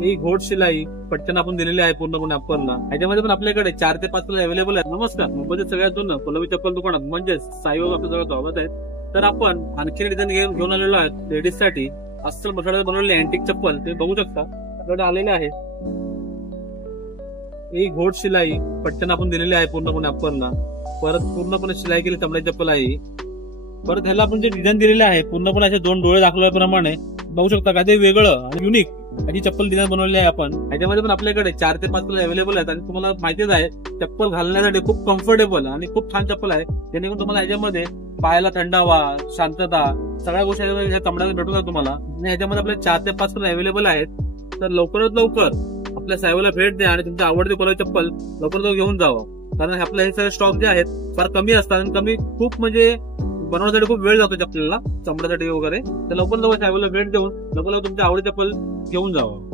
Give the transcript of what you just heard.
ही घोट शिलाई पटकन आपण दिलेली आहे पूर्णपणे अप्परला. ह्याच्यामध्ये पण आपल्याकडे 4 ते 5 कलर अवेलेबल आहेत. नमस्कार, मुंबईचे सगळ्यात जुनं कोलंबी चप्पल दुकानात म्हणजेच साईबाबा आपल्या जवळ स्वागत आहे. तर आपण आणखी डिझाईन घेऊन आलेलो आहोत लेडीज साठी. अस्सल मसाला बनवलेली अँटिक चप्पल तुम्ही बघू शकता आपल्याकडे आलेले आहे. ही घोट शिलाई पटकन आपण दिलेली आहे पूर्णपणे अप्परला. परत पूर्णपणे शिलाई केली चमड्याची चप्पल आहे. परत ह्याला आपण जे डिझाईन दिलेले आहे पूर्णपणे असे 2 डोळे दाखवल्याप्रमाणे बघू शकता का ते वेगळं आणि युनिक याची चप्पल डिझाईन बनवली आहे आपण. ह्याच्यामध्ये पण आपल्याकडे 4 ते 5 कलर अवेलेबल आहेत आणि तुम्हाला माहितीच आहे चप्पल घालण्यासाठी खूप कम्फर्टेबल आणि खूप छान चप्पल आहे. जेणेकरून तुम्हाला ह्याच्यामध्ये पायाला थंडावा, शांतता सगळ्या गोष्टी ह्या चमड्यात भेटून तुम्हाला. आणि ह्याच्यामध्ये आपल्या 4 ते 5 कलर अवेलेबल आहेत. तर लवकरात लवकर आपल्या साहेबाला भेट द्या आणि तुमच्या आवडती कोलंबी चप्पल लवकर घेऊन जावं. कारण आपल्या हे सगळे स्टॉक जे आहेत फार कमी असतात आणि कमी खूप म्हणजे बनवण्यासाठी खूप वेळ जातो आपल्याला चमड्यासाठी वगैरे. तर लवकर साहेबाला भेट देऊन लवकर तुमच्या आवडती चप्पल घेऊन जावं.